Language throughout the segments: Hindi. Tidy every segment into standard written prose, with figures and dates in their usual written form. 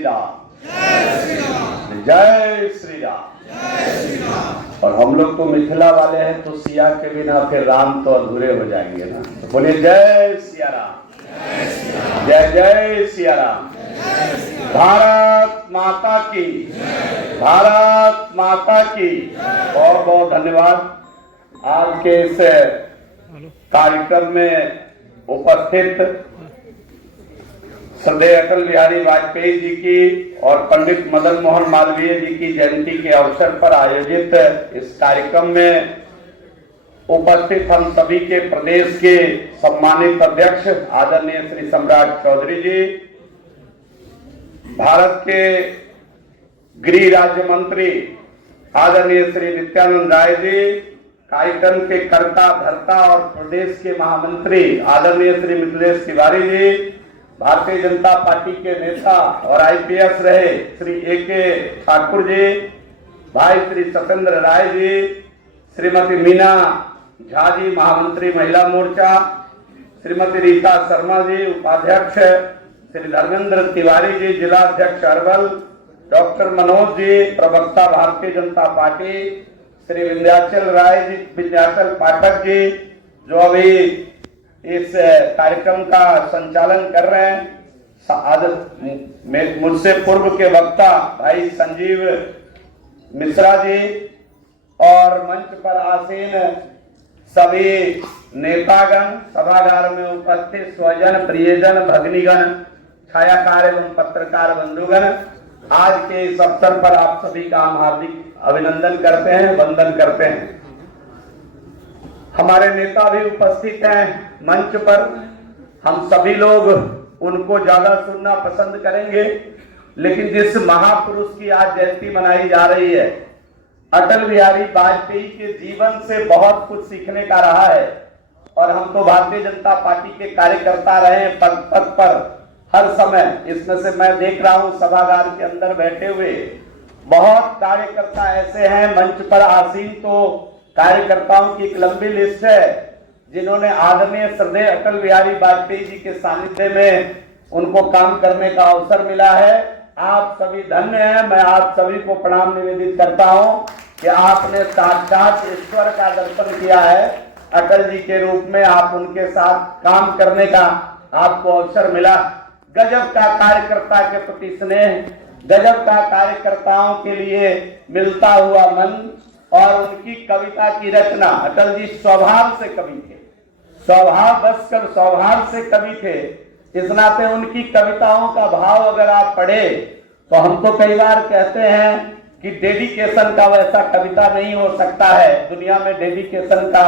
श्री राम, जय श्री राम। और हम लोग तो मिथिला वाले हैं, तो सिया के बिना फिर राम तो अधूरे हो जाएंगे ना। तो बोलिए जय सिया राम, जय जय सिया राम। भारत माता की, भारत माता की। बहुत बहुत धन्यवाद आज के इस कार्यक्रम में उपस्थित श्रद्धेय अटल बिहारी वाजपेयी जी की और पंडित मदन मोहन मालवीय जी की जयंती के अवसर पर आयोजित इस कार्यक्रम में उपस्थित हम सभी के प्रदेश के सम्मानित अध्यक्ष आदरणीय श्री सम्राट चौधरी जी, भारत के गृह राज्य मंत्री आदरणीय श्री नित्यानंद राय जी, कार्यक्रम के कर्ता धर्ता और प्रदेश के महामंत्री आदरणीय श्री मिथिलेश तिवारी जी, भारतीय जनता पार्टी के नेता और आईपीएस रहे श्री ए.के. ठाकुर जी, भाई श्री सत्येंद्र राय जी, श्रीमती मीना झा जी महामंत्री महिला मोर्चा, श्रीमती रीता शर्मा जी उपाध्यक्ष, श्री धर्मेंद्र तिवारी जी जिला अध्यक्ष अरवल, डॉक्टर मनोज जी प्रवक्ता भारतीय जनता पार्टी, श्री विंध्याचल पाठक जी जो अभी इस कार्यक्रम का संचालन कर रहे हैं, मुझसे पूर्व के वक्ता भाई संजीव मिश्रा जी और मंच पर आसीन सभी नेतागण, सभागार में उपस्थित स्वजन प्रियजन भगिनीगण, छायाकार एवं पत्रकार बंधुगण, आज के इस अवसर पर आप सभी का हम हार्दिक अभिनंदन करते हैं, वंदन करते हैं। हमारे नेता भी उपस्थित हैं मंच पर, हम सभी लोग उनको ज्यादा सुनना पसंद करेंगे, लेकिन जिस महापुरुष की आज जयंती मनाई जा रही है, अटल बिहारी वाजपेयी के जीवन से बहुत कुछ सीखने का रहा है। और हम तो भारतीय जनता पार्टी के कार्यकर्ता रहे पद पद पर हर समय, इसमें से मैं देख रहा हूं सभागार के अंदर बैठे हुए बहुत कार्यकर्ता ऐसे हैं, मंच पर आसीन तो कार्यकर्ताओं की एक लंबी लिस्ट है जिन्होंने आदरणीय श्रद्धेय अटल बिहारी वाजपेयी जी के सानिध्य में उनको काम करने का अवसर मिला है। आप सभी धन्य हैं। मैं आप सभी को प्रणाम निवेदित करता हूं कि आपने साक्षात ईश्वर का दर्शन किया है। अटल जी के रूप में आप उनके साथ काम करने का आपको अवसर मिला। गजब का कार्यकर्ता के प्रति स्नेह, गजब का कार्यकर्ताओं के लिए मिलता हुआ मन और उनकी कविता की रचना। अटल जी स्वभाव से कवि थे, स्वभाव बस कर स्वभाव से कवि थे। इस नाते उनकी कविताओं का भाव अगर आप पढ़े तो हम तो कई बार कहते हैं कि डेडिकेशन का वैसा कविता नहीं हो सकता है। दुनिया में डेडिकेशन का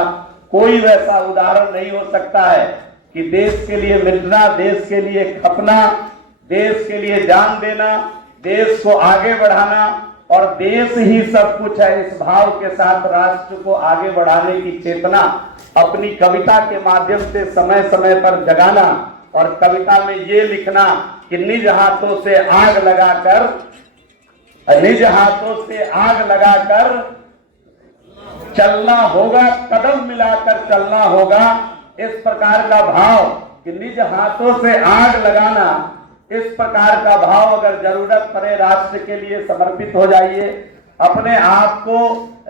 कोई वैसा उदाहरण नहीं हो सकता है कि देश के लिए मिलना, देश के लिए खपना, देश के लिए जान देना, देश को आगे बढ़ाना और देश ही सब कुछ है। इस भाव के साथ राष्ट्र को आगे बढ़ाने की चेतना अपनी कविता के माध्यम से समय समय पर जगाना और कविता में ये लिखना कि निज हाथों से आग लगाकर, निज हाथों से आग लगाकर चलना होगा, कदम मिलाकर चलना होगा। इस प्रकार का भाव कि निज हाथों से आग लगाना, इस प्रकार का भाव अगर जरूरत पड़े राष्ट्र के लिए समर्पित हो जाइए, अपने आप को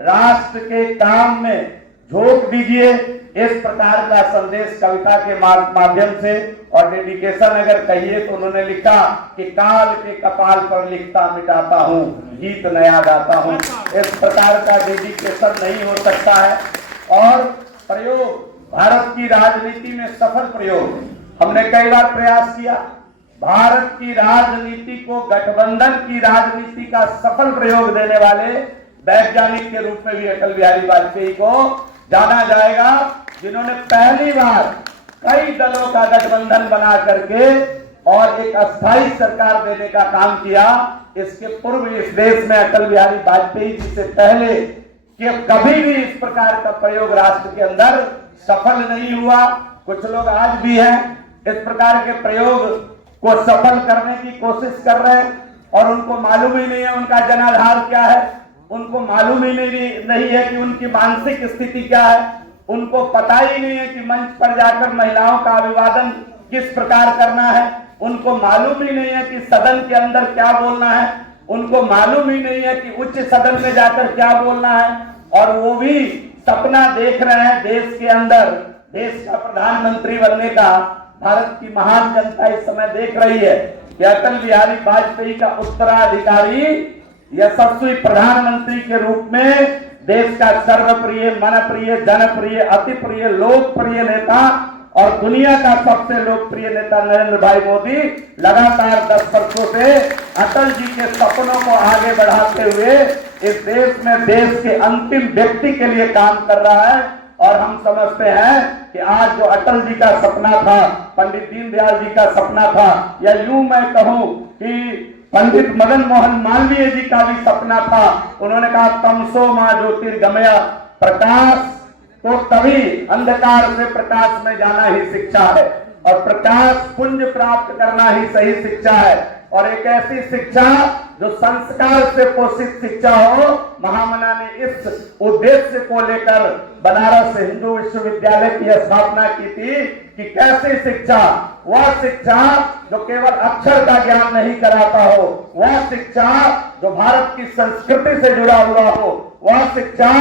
राष्ट्र के काम में झोंक दीजिए। इस प्रकार का संदेश कविता के माध्यम से और डेडिकेशन अगर कहिए तो उन्होंने लिखा कि काल के कपाल पर लिखता मिटाता हूँ, गीत नया गाता हूँ। इस प्रकार का डेडिकेशन नहीं हो सकता है। और प्रयोग भारत की राजनीति में सफल प्रयोग हमने कई बार प्रयास किया। भारत की राजनीति को गठबंधन की राजनीति का सफल प्रयोग देने वाले वैज्ञानिक के रूप में भी अटल बिहारी वाजपेयी को जाना जाएगा, जिन्होंने पहली बार कई दलों का गठबंधन बना करके और एक अस्थायी सरकार देने का काम किया। इसके पूर्व इस देश में अटल बिहारी वाजपेयी जी से पहले कि कभी भी इस प्रकार का प्रयोग राष्ट्र के अंदर सफल नहीं हुआ। कुछ लोग आज भी हैं इस प्रकार के प्रयोग को सफल करने की कोशिश कर रहे हैं और उनको मालूम ही नहीं है उनका जनाधार क्या है, उनको मालूम ही नहीं है कि उनकी मानसिक स्थिति क्या है, उनको पता ही नहीं है कि मंच पर जाकर महिलाओं का अभिवादन किस प्रकार करना है, उनको मालूम ही नहीं है कि सदन के अंदर क्या बोलना है, उनको मालूम ही नहीं है कि उच्च सदन में जाकर क्या बोलना है। और वो भी सपना देख रहे हैं देश के अंदर, देश का प्रधानमंत्री बनने का। भारत की महान जनता इस समय देख रही है कि अटल बिहारी वाजपेयी का उत्तराधिकारी यशस्वी प्रधानमंत्री के रूप में देश का सर्वप्रिय, मनप्रिय, जनप्रिय, अति प्रिय, लोकप्रिय नेता और दुनिया का सबसे लोकप्रिय नेता नरेंद्र भाई मोदी लगातार 10 वर्षों से अटल जी के सपनों को आगे बढ़ाते हुए इस देश में देश के अंतिम व्यक्ति के लिए काम कर रहा है। और हम समझते हैं कि आज जो अटल जी का सपना था, पंडित दीनदयाल जी का सपना था, या यूं मैं कहूं कि पंडित मदन मोहन मालवीय जी का भी सपना था। उन्होंने कहा तमसो मां ज्योतिर्गमय, प्रकाश तो तभी अंधकार से प्रकाश में जाना ही शिक्षा है, और प्रकाश पुंज प्राप्त करना ही सही शिक्षा है। और एक ऐसी शिक्षा जो संस्कार से पोषित शिक्षा हो, महामना ने इस उद्देश्य को लेकर बनारस हिंदू विश्वविद्यालय की स्थापना की थी कि कैसी शिक्षा, वह शिक्षा जो केवल अक्षर का ज्ञान नहीं कराता हो, वह शिक्षा जो भारत की संस्कृति से जुड़ा हुआ हो, वह शिक्षा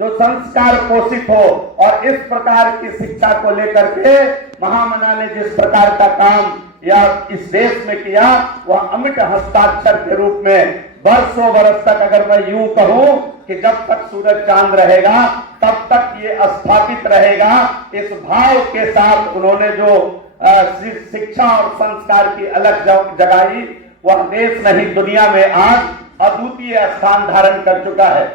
जो संस्कार पोषित हो। और इस प्रकार की शिक्षा को लेकर के महामना ने जिस प्रकार का काम या इस देश में किया, वह अमिट हस्ताक्षर के रूप में वर्षों वर्ष तक, अगर मैं यूं कहूं कि जब तक सूरज चांद रहेगा तब तक ये स्थापित रहेगा। इस भाव के साथ उन्होंने जो शिक्षा और संस्कार की अलग जगाई, वह देश नहीं दुनिया में आज अद्वितीय स्थान धारण कर चुका है।